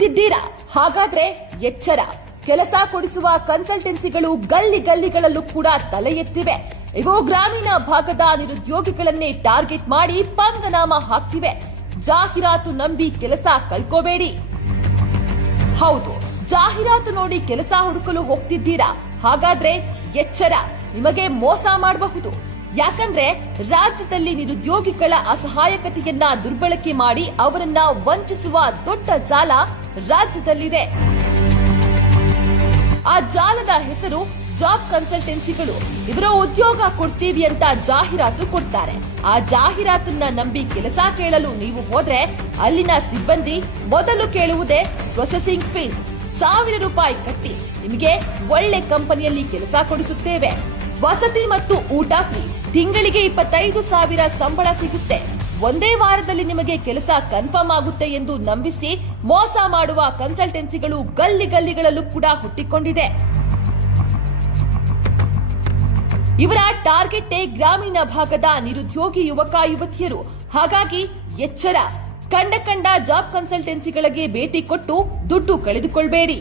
ಹುಡುಕ್ತಿದ್ದೀರಾ? ಹಾಗಾದ್ರೆ ಎಚ್ಚರ. ಕೆಲಸ ಕೊಡಿಸುವ ಕನ್ಸಲ್ಟೆನ್ಸಿಗಳು ಗಲ್ಲಿಗಳಲ್ಲೂ ಕೂಡ ತಲೆ ಎತ್ತಿವೆ. ಇವು ಗ್ರಾಮೀಣ ಭಾಗದ ನಿರುದ್ಯೋಗಿಗಳನ್ನೇ ಟಾರ್ಗೆಟ್ ಮಾಡಿ ಪಂಗನಾಮ ಹಾಕ್ತಿವೆ. ಜಾಹೀರಾತು ನಂಬಿ ಕೆಲಸ ಕಳ್ಕೋಬೇಡಿ. ಹೌದು, ಜಾಹೀರಾತು ನೋಡಿ ಕೆಲಸ ಹುಡುಕಲು ಹೋಗ್ತಿದ್ದೀರಾ? ಹಾಗಾದ್ರೆ ಎಚ್ಚರ, ನಿಮಗೆ ಮೋಸ ಮಾಡಬಹುದು. ಯಾಕಂದ್ರೆ ರಾಜ್ಯದಲ್ಲಿ ನಿರುದ್ಯೋಗಿಗಳ ಅಸಹಾಯಕತೆಯನ್ನ ದುರ್ಬಳಕೆ ಮಾಡಿ ಅವರನ್ನ ವಂಚಿಸುವ ದೊಡ್ಡ ಜಾಲ ರಾಜ್ಯದಲ್ಲಿದೆ. ಆ ಜಾಲದ ಹೆಸರು ಜಾಬ್ ಕನ್ಸಲ್ಟೆನ್ಸಿಗಳು. ಇವರು ಉದ್ಯೋಗ ಕೊಡ್ತೀವಿ ಅಂತ ಜಾಹೀರಾತು ಕೊಡ್ತಾರೆ. ಆ ಜಾಹೀರಾತನ್ನ ನಂಬಿ ಕೆಲಸ ಕೇಳಲು ನೀವು ಹೋದ್ರೆ ಅಲ್ಲಿನ ಸಿಬ್ಬಂದಿ ಮೊದಲು ಕೇಳುವುದೇ ಪ್ರೊಸೆಸಿಂಗ್ ಫೀಸ್. 1000 ರೂಪಾಯಿ ಕಟ್ಟಿ ನಿಮಗೆ ಒಳ್ಳೆ ಕಂಪನಿಯಲ್ಲಿ ಕೆಲಸ ಕೊಡಿಸುತ್ತೇವೆ, ವಸತಿ ಮತ್ತು ಊಟ ಫ್ರೀ, ತಿಂಗಳಿಗೆ 25,000 ಸಂಬಳ ಸಿಗುತ್ತೆ, ಒಂದೇ ವಾರದಲ್ಲಿ ನಿಮಗೆ ಕೆಲಸ ಕನ್ಫರ್ಮ್ ಆಗುತ್ತೆ ಎಂದು ನಂಬಿಸಿ ಮೋಸ ಮಾಡುವ ಕನ್ಸಲ್ಟೆನ್ಸಿಗಳು ಗಲ್ಲಿಗಳಲ್ಲೂ ಕೂಡ ಹುಟ್ಟಿಕೊಂಡಿದೆ. ಇವರ ಟಾರ್ಗೆಟ್ ಗ್ರಾಮೀಣ ಭಾಗದ ನಿರುದ್ಯೋಗಿ ಯುವಕ ಯುವತಿಯರು. ಹಾಗಾಗಿ ಎಚ್ಚರ, ಕಂಡ ಜಾಬ್ ಕನ್ಸಲ್ಟೆನ್ಸಿಗಳಿಗೆ ಭೇಟಿ ಕೊಟ್ಟು ದುಡ್ಡು ಕಳೆದುಕೊಳ್ಳಬೇಡಿ.